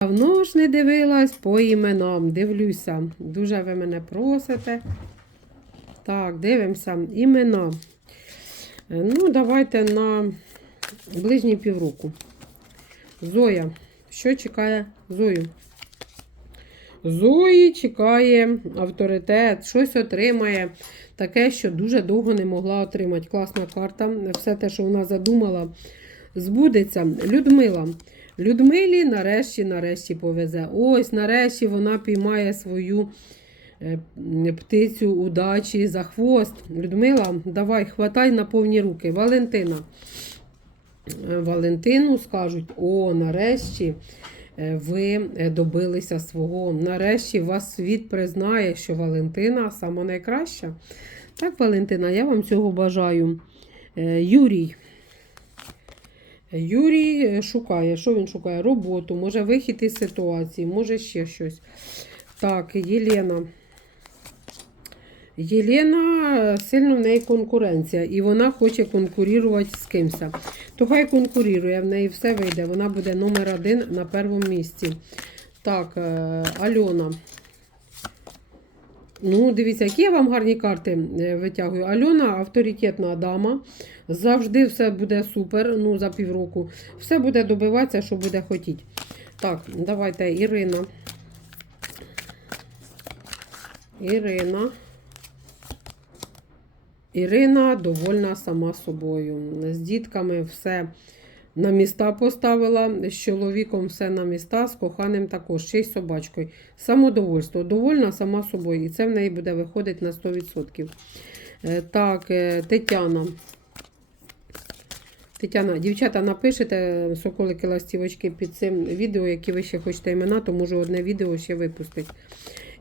Давно ж не дивилась по іменам. Дивлюся. Дуже ви мене просите. Так, дивимося. Імена. Е, Ну, давайте на ближні півроку. Зоя. Що чекає Зою? Зої чекає авторитет, щось отримає. Таке, що дуже довго не могла отримати. Класна карта. Все те, що вона задумала, збудеться. Людмила. Людмилі нарешті, нарешті повезе. Ось, нарешті вона піймає свою е, птицю удачі за хвост. Людмила, давай, хватай на повні руки. Валентина. Е, Валентину скажуть: о, нарешті е, ви добилися свого. Нарешті вас світ признає, що Валентина сама найкраща. Так, Валентина, я вам цього бажаю. Юрій. Юрій е, шукає, що він шукає? Роботу, може вихід із ситуації, може ще щось. Так, Єлена. Єлена е, сильно в неї конкуренція, і вона хоче конкурувати з кимось. То хай конкурує, в неї все вийде. Вона буде номер один на першому місці. Так, е, Альона. Ну, дивіться, які я вам гарні карти витягую. Альона авторитетна дама. Завжди все буде супер. Ну, за півроку. Все буде добиватися, що буде хотіти. Так, давайте Ірина. Ірина. Ірина довольна сама собою. З дітками все на міста поставила, з чоловіком все на міста, з коханим також, ще й з собачкою. Самодовольство. Довольна сама собою. І це в неї буде виходити на 100%. Е, Так, е, Тетяна. Тетяна, дівчата, напишете соколики ластівочки під цим відео, які ви ще хочете імена, то можу одне відео ще випустити.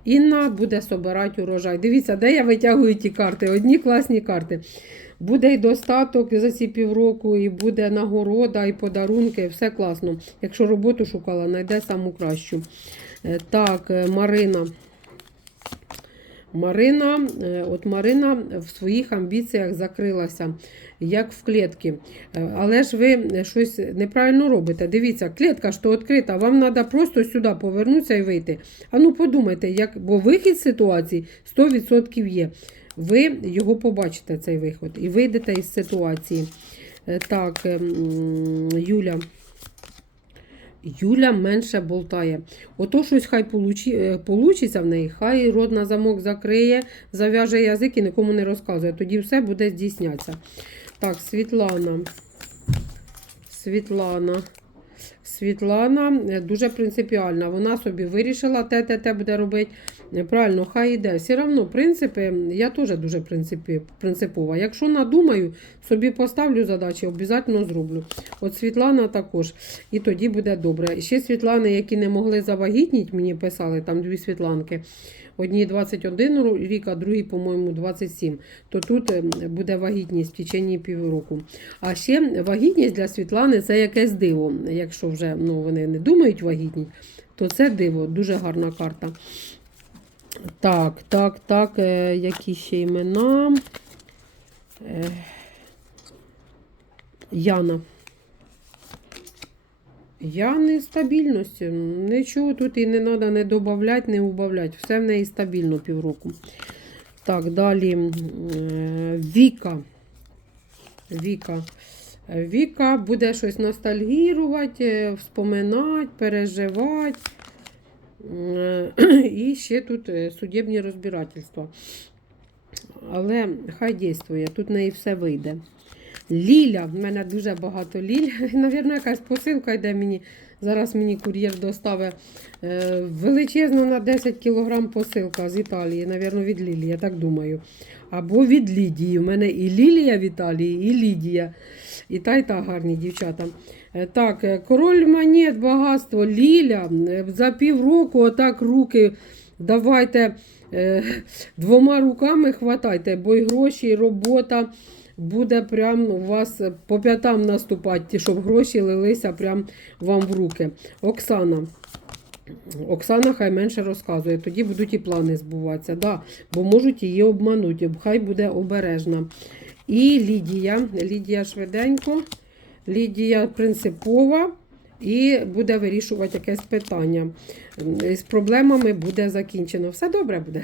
Інна буде собирати урожай. Дивіться, де я витягую ті карти. Одні класні карти. Буде й достаток за ці півроку, і буде нагорода, і подарунки. Все класно. Якщо роботу шукала, знайде саму кращу. Е, Так, е, Марина. Марина, е, от Марина в своїх амбіціях закрилася, як в клітці. Е, Але ж ви щось неправильно робите. Дивіться, клітка ж то відкрита, вам треба просто сюди повернутися і вийти. А ну подумайте, як, бо вихід ситуації 100% є. Ви його побачите, цей виход, і вийдете із ситуації. Е, Так, ем, Юля. Юля менше болтає. Ото щось хай е, получиться в неї, хай рот на замок закриє, зав'яже язик і нікому не розказує. Тоді все буде здійснятися. Так, Світлана. Світлана. Світлана е, дуже принципіальна. Вона собі вирішила, те, те, те буде робити. Е, Правильно, хай йде. Все одно, принципи, я теж дуже принципова. Якщо надумаю, собі поставлю задачі, обов'язково зроблю. От Світлана також. І тоді буде добре. Ще Світлани, які не могли завагітніти, мені писали, там дві Світланки. Одній 21 рік, а другій, по-моєму, 27. То тут е, буде вагітність в течение півроку. А ще вагітність для Світлани це якесь диво. Якщо вже ну, вони не думають вагітність, то це диво, дуже гарна карта. Так, так, так, е, які ще імена? Е, Яна. Яни стабільності. Нічого тут і не треба не додати, не убавляти. Все в неї стабільно півроку. Так, далі е, Віка. Віка. Віка буде щось ностальгірувати, е, вспоминати, переживати. І ще тут е, судебні розбирательства. Але хай дійствує, тут неї все вийде. Ліля, в мене дуже багато ліль. Навірно, якась посилка йде мені. Зараз мені кур'єр доставить е, величезна на 10 кг посилка з Італії, навірно, від Лілії, я так думаю. Або від Лідії. У мене і Лілія в Італії, і Лідія. І та, і та гарні дівчата. Е, Так, е, король монет, багатство, Ліля. За півроку отак руки давайте двома руками хватайте, бо і гроші, і робота буде прям у вас по п'ятам наступати, щоб гроші лилися прям вам в руки. Оксана. Оксана хай менше розказує, тоді будуть і плани збуватися, да, бо можуть її обманути, хай буде обережна. І Лідія. Лідія швиденько. Лідія принципова. І буде вирішувати якесь питання. З проблемами буде закінчено. Все добре буде.